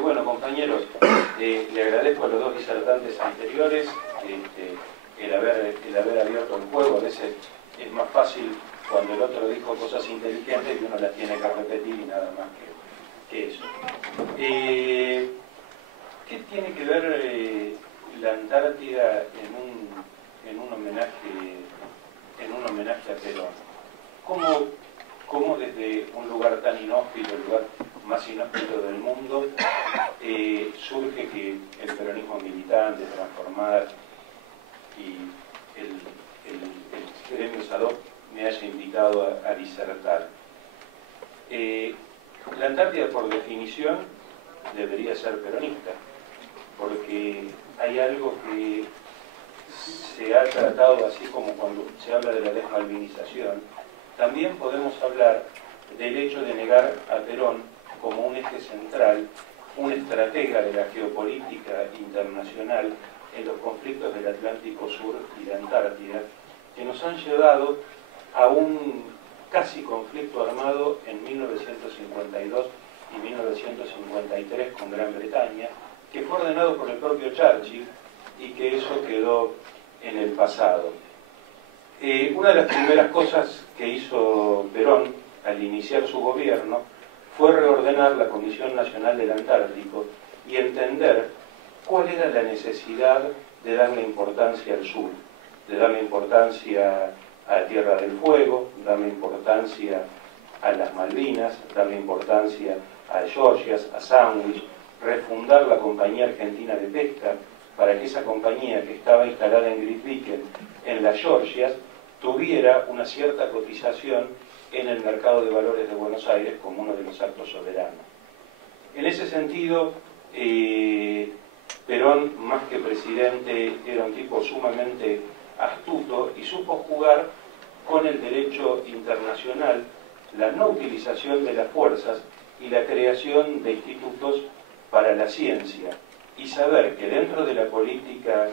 Bueno, compañeros, le agradezco a los dos disertantes anteriores el haber abierto el juego. A veces es más fácil cuando el otro dijo cosas inteligentes y uno las tiene que repetir y nada más que eso. ¿Qué tiene que ver la Antártida en un homenaje a Perón? ¿Cómo desde un lugar tan inhóspito, el lugar más inhóspito del mundo, surge que el peronismo militante, transformar y el gremio SADOC me haya invitado a disertar? La Antártida, por definición, debería ser peronista, porque hay algo que se ha tratado, así como cuando se habla de la desmalvinización, también podemos hablar del hecho de negar a Perón como un eje central, un estratega de la geopolítica internacional en los conflictos del Atlántico Sur y la Antártida, que nos han llevado a un casi conflicto armado en 1952 y 1953 con Gran Bretaña, que fue ordenado por el propio Churchill y que eso quedó en el pasado. Una de las primeras cosas que hizo Perón al iniciar su gobierno fue reordenar la Comisión Nacional del Antártico y entender cuál era la necesidad de darle importancia al sur, de darle importancia a la Tierra del Fuego, darle importancia a las Malvinas, darle importancia a Georgias, a Sandwich, refundar la Compañía Argentina de Pesca para que esa compañía que estaba instalada en Grytviken, en las Georgias, tuviera una cierta cotización en el mercado de valores de Buenos Aires como uno de los actos soberanos. En ese sentido, Perón, más que presidente, era un tipo sumamente astuto y supo jugar con el derecho internacional, la no utilización de las fuerzas y la creación de institutos para la ciencia, y saber que dentro de la política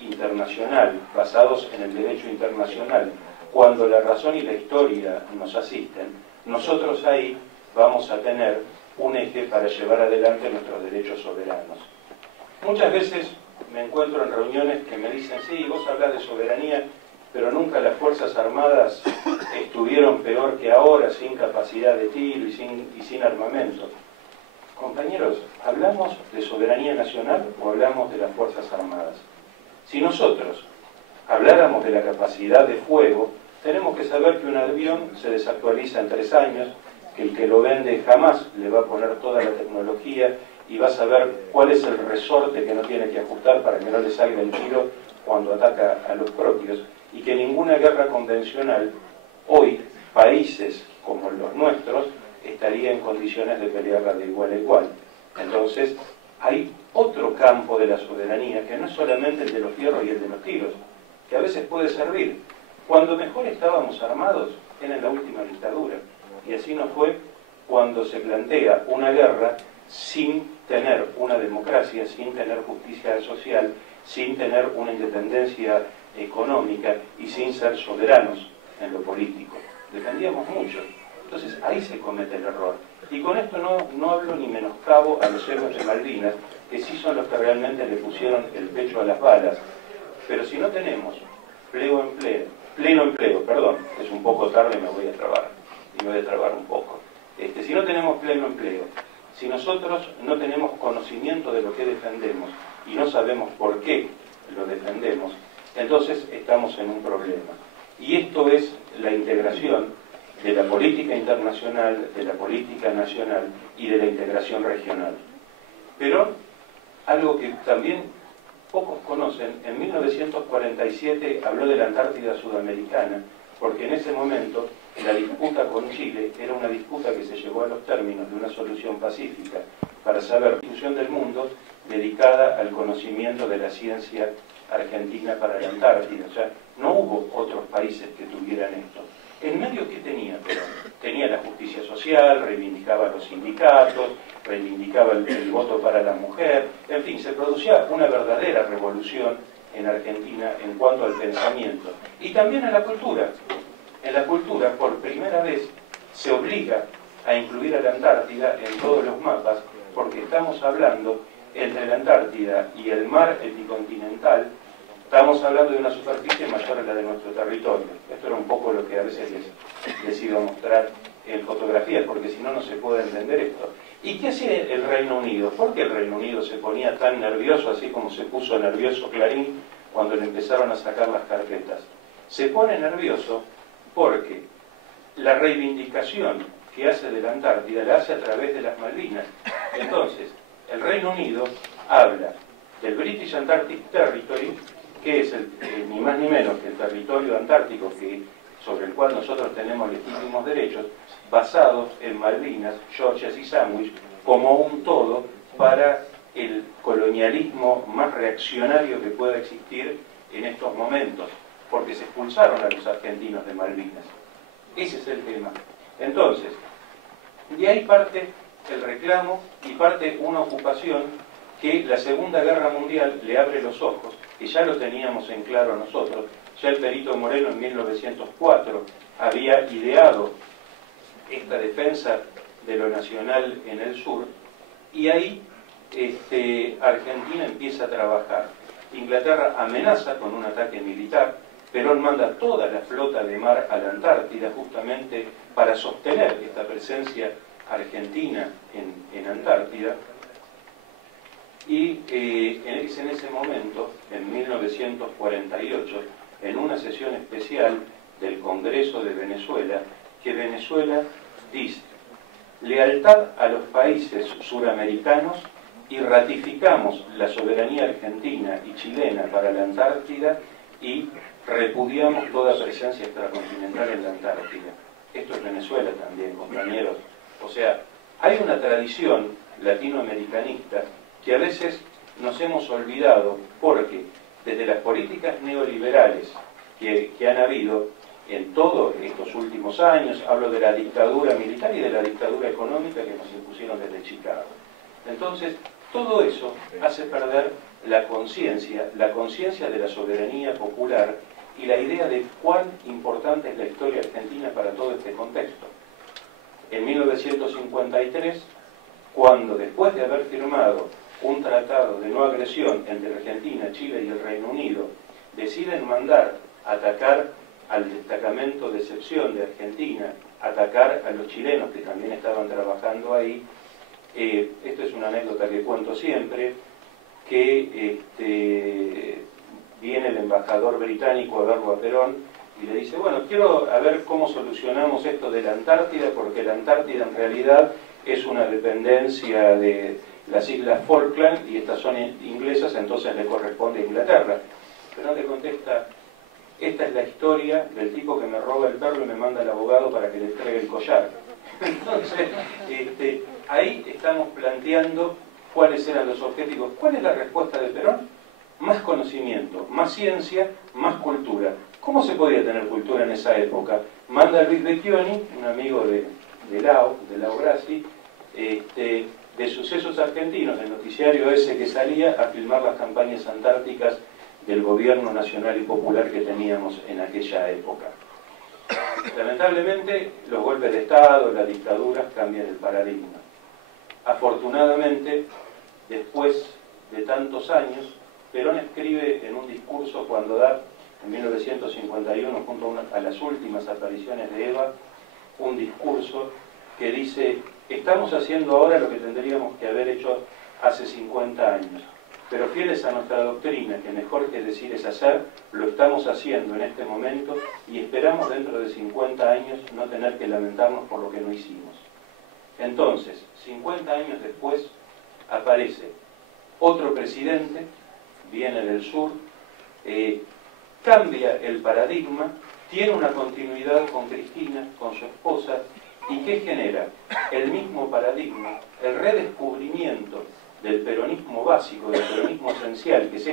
internacional, basados en el derecho internacional, cuando la razón y la historia nos asisten, nosotros ahí vamos a tener un eje para llevar adelante nuestros derechos soberanos. Muchas veces me encuentro en reuniones que me dicen, sí, vos hablas de soberanía, pero nunca las Fuerzas Armadas estuvieron peor que ahora, sin capacidad de tiro y sin armamento. Compañeros, ¿hablamos de soberanía nacional o hablamos de las Fuerzas Armadas? Si nosotros habláramos de la capacidad de fuego, tenemos que saber que un avión se desactualiza en 3 años, que el que lo vende jamás le va a poner toda la tecnología y va a saber cuál es el resorte que no tiene que ajustar para que no le salga el tiro cuando ataca a los propios, y que ninguna guerra convencional, hoy, países como los nuestros, estaría en condiciones de pelearla de igual a igual. Entonces, hay otro campo de la soberanía, que no es solamente el de los fierros y el de los tiros, que a veces puede servir. Cuando mejor estábamos armados, era en la última dictadura, y así no fue cuando se plantea una guerra sin tener una democracia, sin tener justicia social, sin tener una independencia económica y sin ser soberanos en lo político. Dependíamos mucho. Entonces ahí se comete el error. Y con esto no hablo ni menoscabo a los héroes de Malvinas, que sí son los que realmente le pusieron el pecho a las balas. Pero si no tenemos pleno empleo, es un poco tarde, me voy a trabar un poco. Si no tenemos pleno empleo, si nosotros no tenemos conocimiento de lo que defendemos y no sabemos por qué lo defendemos, entonces estamos en un problema. Y esto es la integración de la política internacional, de la política nacional y de la integración regional. Pero algo que también pocos conocen, en 1947 habló de la Antártida Sudamericana, porque en ese momento la disputa con Chile era una disputa que se llevó a los términos de una solución pacífica para saber la institución del mundo dedicada al conocimiento de la ciencia argentina para la Antártida. O sea, no hubo otros países que tuvieran esto. ¿En medio qué tenía Perón? Tenía la justicia social, reivindicaba los sindicatos, reivindicaba el voto para la mujer, en fin, se producía una verdadera revolución en Argentina en cuanto al pensamiento. Y también en la cultura. En la cultura, por primera vez, se obliga a incluir a la Antártida en todos los mapas, porque estamos hablando entre la Antártida y el mar epicontinental, estamos hablando de una superficie mayor a la de nuestro territorio. Esto era un poco lo que a veces les iba a mostrar en fotografías, porque si no, no se puede entender esto. ¿Y qué hacía el Reino Unido? ¿Por qué el Reino Unido se ponía tan nervioso, así como se puso nervioso Clarín cuando le empezaron a sacar las carpetas? Se pone nervioso porque la reivindicación que hace de la Antártida la hace a través de las Malvinas. Entonces, el Reino Unido habla del British Antarctic Territory, que es ni más ni menos que el territorio antártico sobre el cual nosotros tenemos legítimos derechos, basados en Malvinas, Georgias y Sandwich, como un todo para el colonialismo más reaccionario que pueda existir en estos momentos, porque se expulsaron a los argentinos de Malvinas. Ese es el tema. Entonces, de ahí parte el reclamo y parte una ocupación que la Segunda Guerra Mundial le abre los ojos, que ya lo teníamos en claro nosotros. Ya el Perito Moreno en 1904 había ideado esta defensa de lo nacional en el sur, y ahí Argentina empieza a trabajar. Inglaterra amenaza con un ataque militar, Perón manda toda la flota de mar a la Antártida justamente para sostener esta presencia argentina en Antártida, y es en ese momento, en 1948, en una sesión especial del Congreso de Venezuela, que Venezuela dice: lealtad a los países suramericanos, y ratificamos la soberanía argentina y chilena para la Antártida y repudiamos toda presencia extracontinental en la Antártida. Esto es Venezuela también, compañeros. O sea, hay una tradición latinoamericanista que a veces nos hemos olvidado, porque desde las políticas neoliberales que han habido en todos estos últimos años, hablo de la dictadura militar y de la dictadura económica que nos impusieron desde Chicago. Entonces, todo eso hace perder la conciencia de la soberanía popular y la idea de cuán importante es la historia argentina para todo este contexto. En 1953, cuando después de haber firmado un tratado de no agresión entre Argentina, Chile y el Reino Unido, deciden mandar a atacar al destacamento de excepción de Argentina, atacar a los chilenos que también estaban trabajando ahí. Esto es una anécdota que cuento siempre, que viene el embajador británico a verlo a Perón y le dice: bueno, quiero ver cómo solucionamos esto de la Antártida, porque la Antártida en realidad es una dependencia de las Islas Falkland y estas son inglesas, entonces le corresponde a Inglaterra. Perón le contesta: esta es la historia del tipo que me roba el perro y me manda al abogado para que le entregue el collar. Entonces, ahí estamos planteando cuáles eran los objetivos. ¿Cuál es la respuesta de Perón? Más conocimiento, más ciencia, más cultura. ¿Cómo se podía tener cultura en esa época? Manda a Luis Becchioni, un amigo de Lao Grassi, de Sucesos Argentinos, el noticiario ese que salía, a filmar las campañas antárticas del gobierno nacional y popular que teníamos en aquella época. Lamentablemente, los golpes de Estado, las dictaduras cambian el paradigma. Afortunadamente, después de tantos años, Perón escribe en un discurso cuando da, en 1951, junto a las últimas apariciones de Eva, un discurso que dice: estamos haciendo ahora lo que tendríamos que haber hecho hace 50 años, pero fieles a nuestra doctrina, que mejor que decir es hacer, lo estamos haciendo en este momento y esperamos dentro de 50 años no tener que lamentarnos por lo que no hicimos. Entonces, 50 años después, aparece otro presidente, viene del sur, cambia el paradigma, tiene una continuidad con Cristina, con su esposa, y ¿qué genera? El mismo paradigma, el redescubrimiento del peronismo básico, del peronismo esencial, que es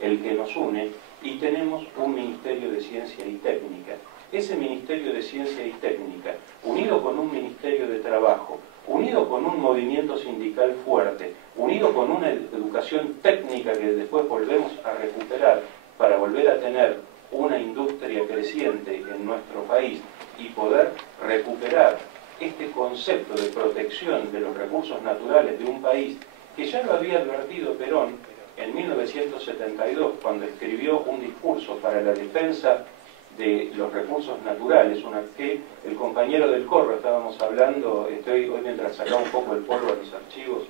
el que nos une, y tenemos un Ministerio de Ciencia y Técnica. Ese Ministerio de Ciencia y Técnica, unido con un Ministerio de Trabajo, unido con un movimiento sindical fuerte, unido con una educación técnica que después volvemos a recuperar para volver a tener una industria creciente en nuestro país y poder recuperar este concepto de protección de los recursos naturales de un país, que ya lo había advertido Perón en 1972, cuando escribió un discurso para la defensa de los recursos naturales, una que el compañero del Corro estábamos hablando, hoy mientras sacaba un poco el polvo a los archivos,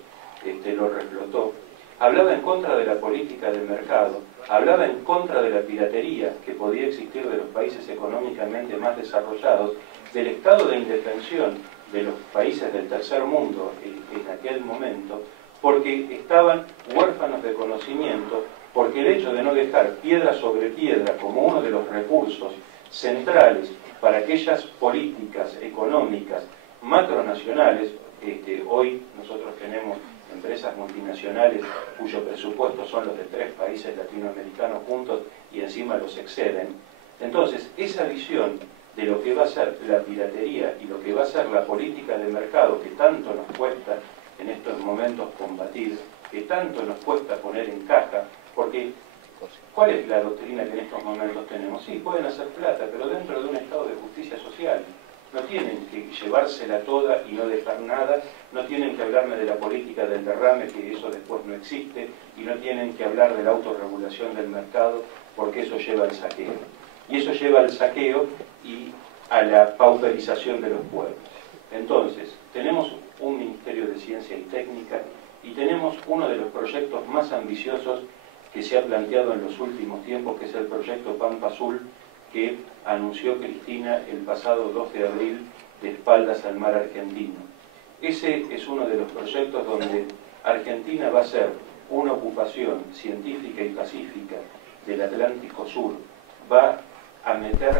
lo reflotó. Hablaba en contra de la política del mercado, hablaba en contra de la piratería que podía existir de los países económicamente más desarrollados, del estado de indefensión de los países del tercer mundo en aquel momento, porque estaban huérfanos de conocimiento, porque el hecho de no dejar piedra sobre piedra como uno de los recursos centrales para aquellas políticas económicas macronacionales, hoy nosotros tenemos empresas multinacionales cuyo presupuesto son los de 3 países latinoamericanos juntos y encima los exceden. Entonces, esa visión de lo que va a ser la piratería y lo que va a ser la política de mercado que tanto nos cuesta en estos momentos combatir, que tanto nos cuesta poner en caja, porque ¿cuál es la doctrina que en estos momentos tenemos? Sí, pueden hacer plata, pero dentro de un estado de justicia social. No tienen que llevársela toda y no dejar nada, no tienen que hablarme de la política del derrame, que eso después no existe, y no tienen que hablar de la autorregulación del mercado, porque eso lleva al saqueo. Y eso lleva al saqueo y a la pauperización de los pueblos. Entonces, tenemos un Ministerio de Ciencia y Técnica y tenemos uno de los proyectos más ambiciosos que se ha planteado en los últimos tiempos, que es el proyecto Pampa Azul, que anunció Cristina el pasado 2 de abril de espaldas al mar argentino. Ese es uno de los proyectos donde Argentina va a ser una ocupación científica y pacífica del Atlántico Sur, va a meter...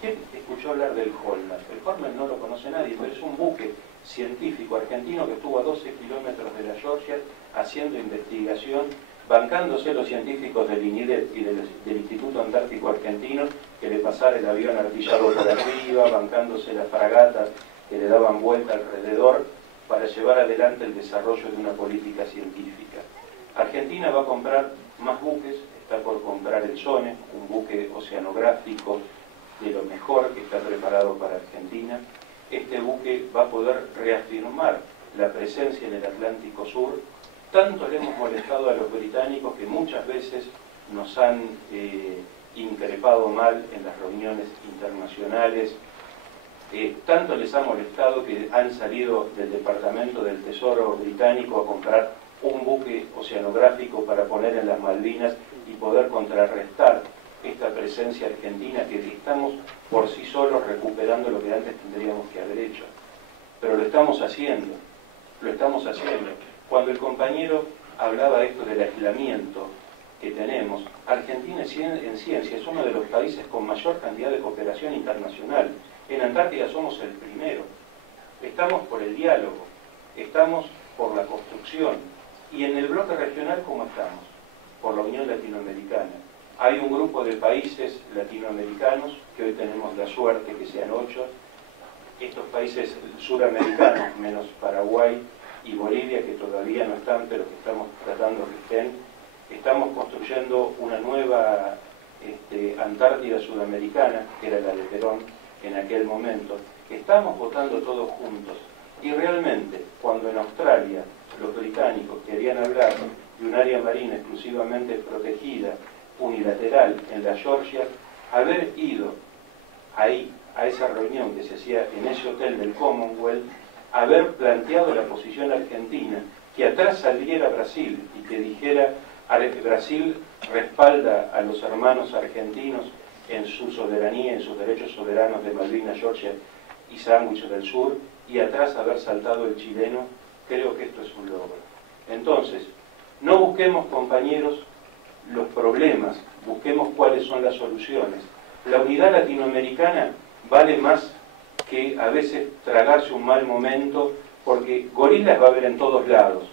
¿Quién escuchó hablar del Holmen? El Holmen no lo conoce nadie, pero es un buque científico argentino que estuvo a 12 kilómetros de la Georgia haciendo investigación, bancándose los científicos del INIDEP y del Instituto Antártico Argentino, que le pasara el avión artillado por arriba, bancándose las fragatas que le daban vuelta alrededor para llevar adelante el desarrollo de una política científica. Argentina va a comprar más buques, está por comprar el SONE, un buque oceanográfico de lo mejor que está preparado para Argentina. Este buque va a poder reafirmar la presencia en el Atlántico Sur. Tanto le hemos molestado a los británicos que muchas veces nos han increpado mal en las reuniones internacionales, tanto les ha molestado que han salido del Departamento del Tesoro británico a comprar un buque oceanográfico para poner en las Malvinas y poder contrarrestar esta presencia argentina, que estamos por sí solos recuperando lo que antes tendríamos que haber hecho. Pero lo estamos haciendo, lo estamos haciendo. Cuando el compañero hablaba esto del aislamiento que tenemos, Argentina en ciencia es uno de los países con mayor cantidad de cooperación internacional. En Antártida somos el primero. Estamos por el diálogo, estamos por la construcción. Y en el bloque regional, ¿cómo estamos? Por la Unión Latinoamericana. Hay un grupo de países latinoamericanos, que hoy tenemos la suerte que sean 8, estos países suramericanos, menos Paraguay y Bolivia, que todavía no están, pero que estamos tratando que estén. Estamos construyendo una nueva Antártida sudamericana, que era la de Perón en aquel momento. Estamos votando todos juntos. Y realmente, cuando en Australia los británicos querían hablar de un área marina exclusivamente protegida, unilateral, en la Georgia, haber ido ahí, a esa reunión que se hacía en ese hotel del Commonwealth, haber planteado la posición argentina, que atrás saliera Brasil y que dijera: Brasil respalda a los hermanos argentinos en su soberanía, en sus derechos soberanos de Malvinas, Georgia y Sandwich del Sur, y atrás haber saltado el chileno. Creo que esto es un logro. Entonces, no busquemos, compañeros, los problemas, busquemos cuáles son las soluciones. La unidad latinoamericana vale más que a veces tragarse un mal momento, porque gorilas va a haber en todos lados.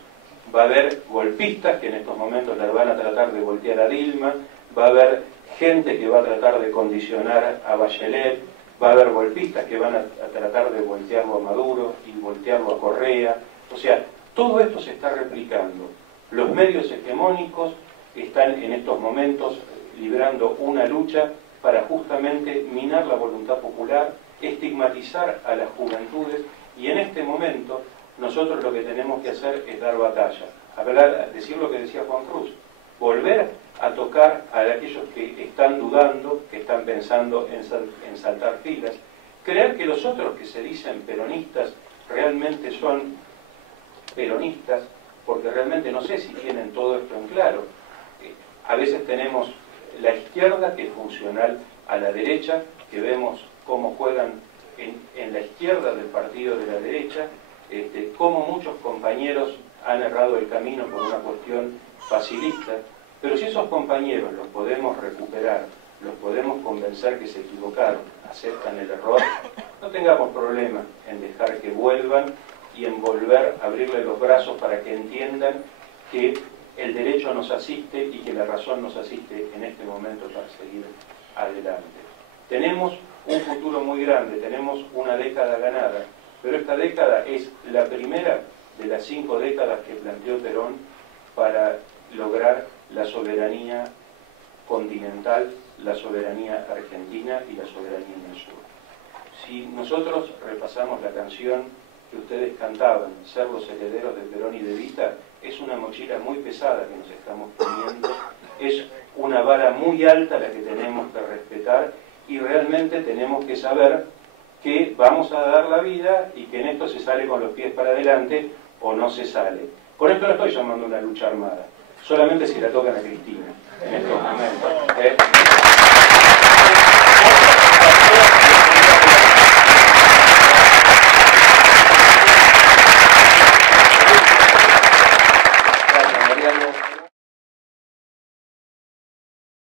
Va a haber golpistas que en estos momentos la van a tratar de voltear a Dilma, va a haber gente que va a tratar de condicionar a Bachelet, va a haber golpistas que van a tratar de voltearlo a Maduro y voltearlo a Correa. O sea, todo esto se está replicando. Los medios hegemónicos están en estos momentos librando una lucha para justamente minar la voluntad popular, estigmatizar a las juventudes, y en este momento nosotros lo que tenemos que hacer es dar batalla, decir lo que decía Juan Cruz, volver a tocar a aquellos que están dudando, que están pensando en saltar filas, creer que los otros que se dicen peronistas realmente son peronistas, porque realmente no sé si tienen todo esto en claro. A veces tenemos la izquierda, que es funcional a la derecha, que vemos cómo juegan en la izquierda del partido de la derecha, cómo muchos compañeros han errado el camino por una cuestión facilista, pero si esos compañeros los podemos recuperar, los podemos convencer que se equivocaron, aceptan el error, no tengamos problema en dejar que vuelvan y en volver a abrirle los brazos para que entiendan que el derecho nos asiste y que la razón nos asiste en este momento para seguir adelante. Tenemos un futuro muy grande, tenemos una década ganada, pero esta década es la primera de las 5 décadas que planteó Perón para lograr la soberanía continental, la soberanía argentina y la soberanía en el sur. Si nosotros repasamos la canción que ustedes cantaban, Ser los herederos de Perón y de Evita, es una mochila muy pesada que nos estamos poniendo, es una vara muy alta la que tenemos que respetar, y realmente tenemos que saber que vamos a dar la vida y que en esto se sale con los pies para adelante o no se sale. Con esto no estoy llamando una lucha armada, solamente si la tocan a Cristina en estos momentos.